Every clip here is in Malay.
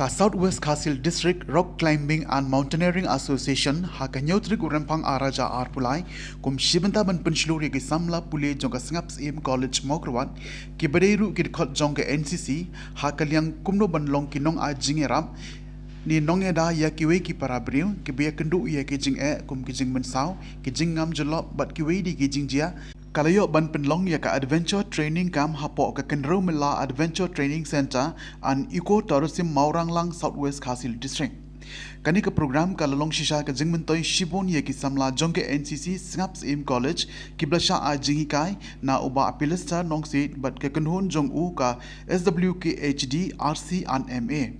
Ka Southwest Khasil District Rock Climbing and Mountaineering Association ha ka nyotrik urempang araja arpulai kum shibanta ban pensluri ki samla pule jong ka singaps im college mokrawan ki badeiru ki khot jong ka NCC ha ka liang kumno ban long ki nong a jingeram ni nong eda ya ki we ki para briu ki be kendu ya ki jing kum ki jing mensau ki jing ngam jolo bat ki we di ki jing jia Kalayo ban penlong ya ka Adventure Training Camp hapo ka Kendro Mela Adventure Training Center and Eco Tourism Mauranglang Southwest Khasil District. Kani ka program kalalong shisha ka jingmentoy shibon ya ki samla jongke NCC Singaps Aim College ki blasha a jingikai na uba apilista nong sit bat ka kenhun jong u ka SWKHD RC and MA.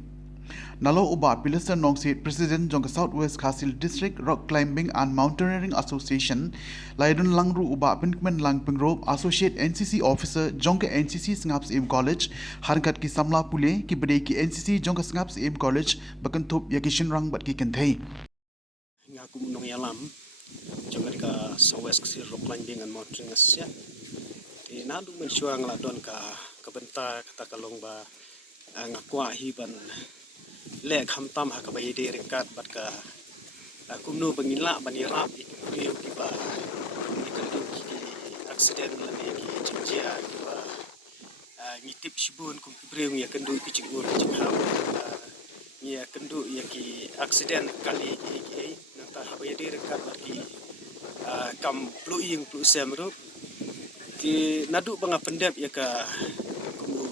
Nalo uba pilista nong sit President jong Southwest Khasil District Rock Climbing and Mountaineering Association laidun langru uba pinkmen lang pengrob Associate NCC Officer jong NCC Singaps Aim College harkat ki samla pule ki bedai ki NCC jong Singaps Aim College bakentup ya ki shinrang bat ki kenthei ngaku nong yalam jong ka Southwest Khasil Rock Climbing and Mountaineering Association ti nadu mensuang la don ka benta kata kalong ba ngakwa hiban le kham tam ha ka bai de ringkat bat ka kumnu bangila banira ikriu ki ba ikandu ki accident la ne ki jinjia ki ba ngitip shibun kum kibreu ya kandu ki jingur jingham ya kandu ya ki accident kali ki nanta ha bai de ringkat bat ki kam pluing plu semru ki nadu banga pendep ya ka kumu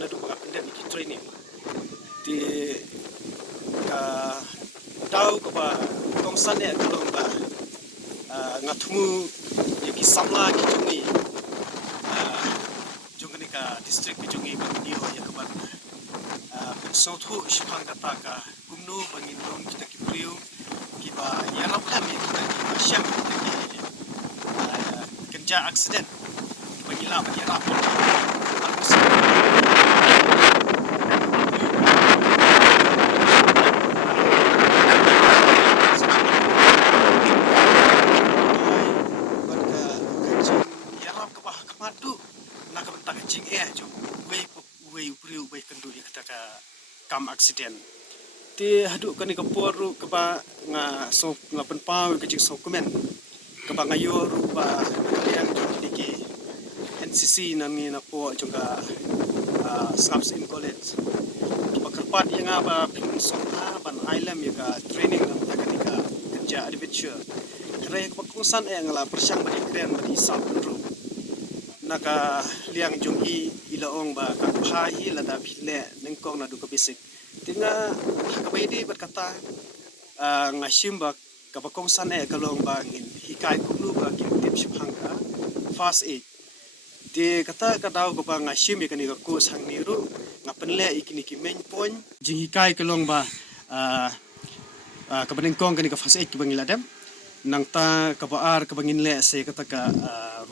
nadu banga pendep ki training di tahu kepa kongsan ya kalau mbak ngatumu ya ki samla ki jungi jungi ka distrik ki jungi bandio ya keban pensautu shpang kata ka kumnu bangin dong kita ki priu ki ba ya laplam ya kita ki syam kita ki kenja accident bagila bagi rapor kam accident ti hadu kani ka poru ka ba nga so nga penpau ka jing dokumen ka ba ngayo ru ba yang diki NCC nami na po juga Singaps Aim College ki ba kerpat yang apa ping songha ban island ya ka training nam ta kani ka kerja adventure kare ka kusan yang la persang ba kren ba isap ru naka liang jungi ilaong ba ka phahi la da phile nengkong na du ka basic tinga hakabaidi berkata ngashim ba ka bakong sane kalong ba ngin hikai kumlu ba kim tip shphanga fast aid de kata ka daw ko ba ngashim ikani ka ku sang niru ngapenle ikini ki main point jing hikai kalong ba ka banengkong kani ka fast aid ki bangiladam nang ta ka baar ka bangin le se kata ka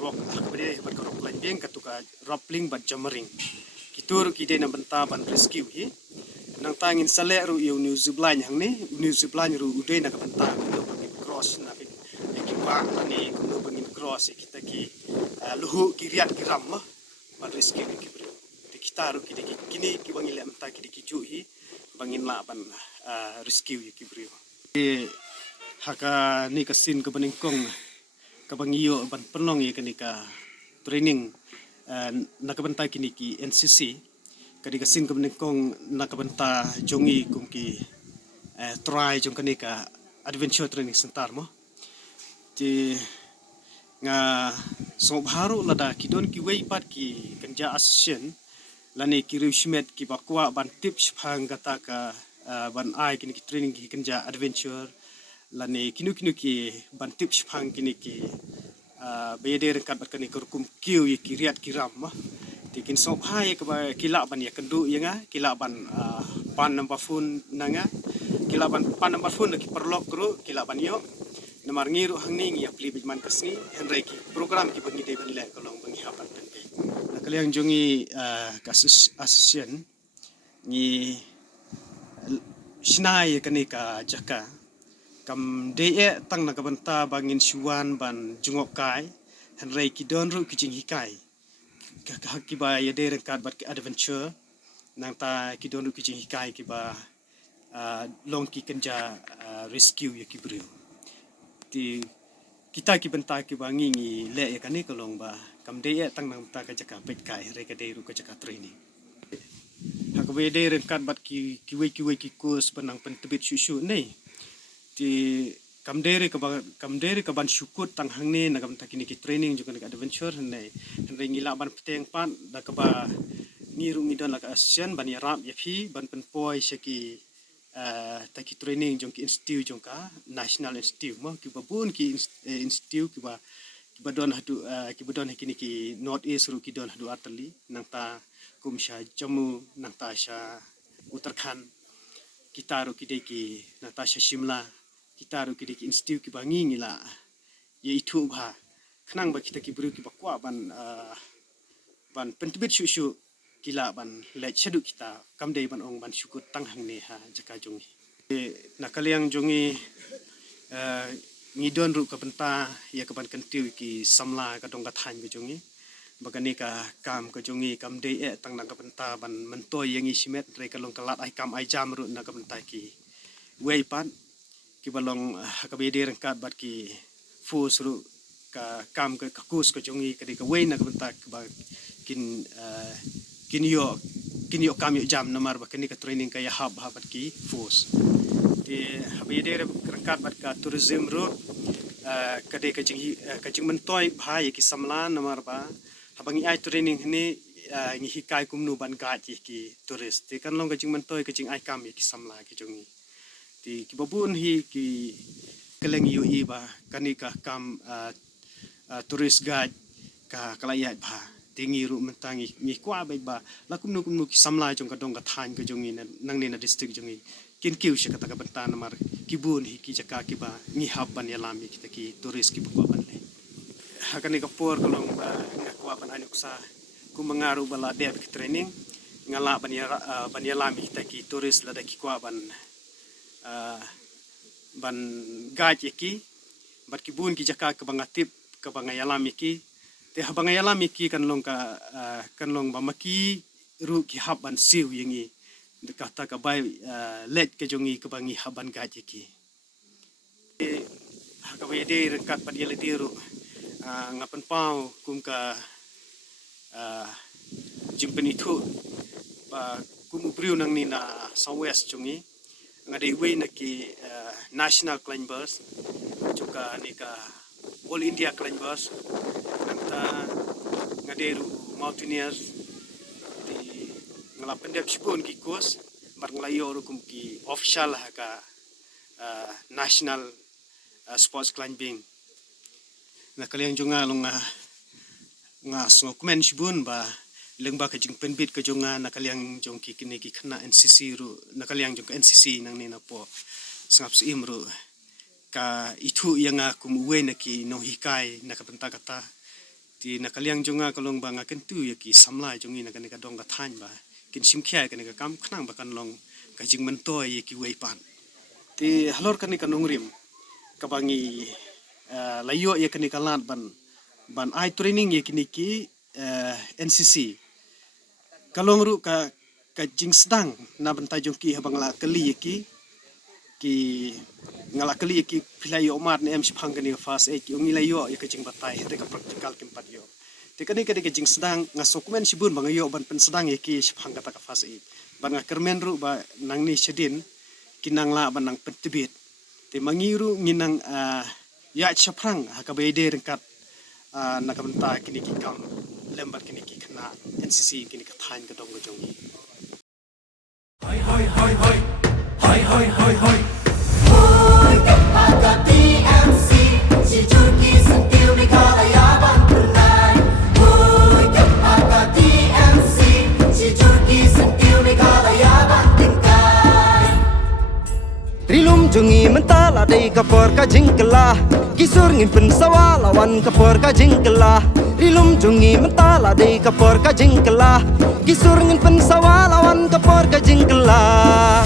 rock hakabade bar ka rock climbing katuka rappling ba jammering kitur ki de na benta ban rescue hi nang tangin sale ru yu New Zealand hang ni New Zealand ru ude na ka benta ko bangin cross na ki ba ani ko bangin cross kita ki luhu ki riat ki ram ban rescue ki bro de kita ru ki de kini ki bangin le menta ki ju hi bangin la ban rescue ki bro haka ni kasin ka baningkong ka bangiyo ban penlong ye kanika training nakabenta kini ki NCC kadi kasin ka baningkong nakabenta jongi kum ki try jong kanika adventure training center mo ti nga so bharu lada kidon ki wei pat ki kanja association lani ki rishmet ki bakwa ban tips phang kata ka ban ai kini ki training ki kanja adventure lani kinu ki bantip shpang kini ki beder kat bat kani kurkum kiu ye kiriat kiram tikin so phai ka kila ban ya kendu yanga kila ban pan number phone nanga kila ban pan number phone ki perlok kru kila ban yo namar ngiru hangning ya pli bijman kasni henry ki program ki bangi de ban le kolong bangi hapat pen pe nakaliang jongi kasus association ni shnai kani ka jaka kam de tang na kabanta bangin shuan ban jungok kai henry ki don ru ki jing hikai ka ki ba ya de kat bat ki adventure nang ta ki don ki jing hikai ki ba long ki kenja rescue ya ki brio ti kita ki benta ki ba ngi le ya kani ko long ba kam de ya tang nang ta ka jaka pet kai re ka de ru ka jaka training ha ko be de ren kat bat ki we ki kurs penang pen tebit shu nei ti kamdere ka ban syukut tang hang ne na kam takini ki training juga nak adventure nei ring ila ban peteng pan da ka ba ngiru ngidon la ka asian ban yarap ya phi ban pen poi seki taki training jong ki institute jong ka national institute mo ki babun ki institute ki ba don hadu ki bodon kini ki north east ru ki don hadu atali nang ta kumsha jammu nang ta sha uttarakhand kita ru ki de ki nang ta sha shimla kita ru ki institute ki bangi ngila ye itu ba khnang ba kita ki bru ki bakwa ban pentbit shu kila ban le chadu kita kam dei ban ong ban syukut tang hang ne ha jaka jongi nakaliang jongi ngidon ru ka benta ya ka ban kentiu ki samla ka dong ka than ka jongi bagani ka kam ka jongi kam dei tang na ka benta ban mentoi yang isimet re ka long kalat ai kam ai jam ru na ka benta ki wei pan ki balong ka bede rengkat bat ki fus ru ka kam ka kus ka jongi ka de ka wei na ka benta ba kin yo kam yo jam namar ba kini ka training ka ya hab bat ki fus di bede rengkat bat ka tourism ru ka de ka jing mentoi bhai ki samla namar ba habangi ai training ni ngi hikai kumnu ban ga ki tourist ti kan long ka jing mentoi ka jing ai kam ki samla ki jongi ti ki babun hi ki keleng yu i ba kanika kam tourist guide ka kalaya ba tingi ru mentangi ngi kwa ba lakum nu ki samla jong ka dong ka than ka jongi nang ne na district jongi kin kiu she kata ka bantan mar kibun hi ki jaka ki ba ngi hab ban yalam ki ki tourist ki ba ban le hakani ka por ko long ba kwa ban anuksa ku mangaru bala de ki training ngala ban yalam ki tourist la da ki kwa ban gaj ki bat ki bun ki jaka ka bangatip ka bangayalam ki te habangayalam ki kan long ba maki ru ki haban siu yangi kata ka bai let ke jongi ka bangi haban gaj ki ka bai de kat pat yele tiru ngapan pau kum ka jimpeni thu ba kum ubriu nang ni na southwest jongi ngade we na ki national climbers juga ni ka all india climbers nanta ngade ru mountaineers di ngalapan dep sipun ki kos bar nglayo ru kum ki official ka national sports climbing na kaliang junga longa nga sngokmen sibun ba lengba ka jing penbit ka jonga nakaliang jong ki kini ki khna NCC ru nakaliang jong ka NCC nang ni na po sangap sim ru ka itu yang aku we na ki no hikai na ka penta kata ti nakaliang jonga kalong ba nga kentu ya ki samlai jongi na ka dong ka than ba kin sim khia ka kam khnang ba kan long ka jing mentoi ya ki we pan ti halor kan ka nongrim ka bangi layo ya kan ka lat ban ai training ya kini ki NCC kalong ru ka jing sedang na bentai jongki habang la kali ki ngala kali ki pilayo mat ne em sipang kani fast ki ungi layo ya ka jing batai te ka practical kimpat yo te kani ka jing sedang ngasokumen sibun bang yo ban pen sedang ki sipang kata ka fast ban nga kermen ru ba nang ni sedin kinang la ban nang petibit te mangiru nginang ya chaprang ha ka bede rengkat na ka bentai kini ki kam lembar kini ki kena NCC kini ka thain ka dong jongi hoi hoi hoi hoi hoi hoi hoi hoi hoi kepada TMC si Turki sentil di kalayaban pernah hoi kepada TMC si Turki sentil di kalayaban tingkai Rilum jungi mentala dei kapor ka jingkelah kisur ngin pensawa lawan kapor ka jingkelah Rilum jungi mentala dei kapor ka jingkelah kisur ngin pensawa lawan kapor ka jingkelah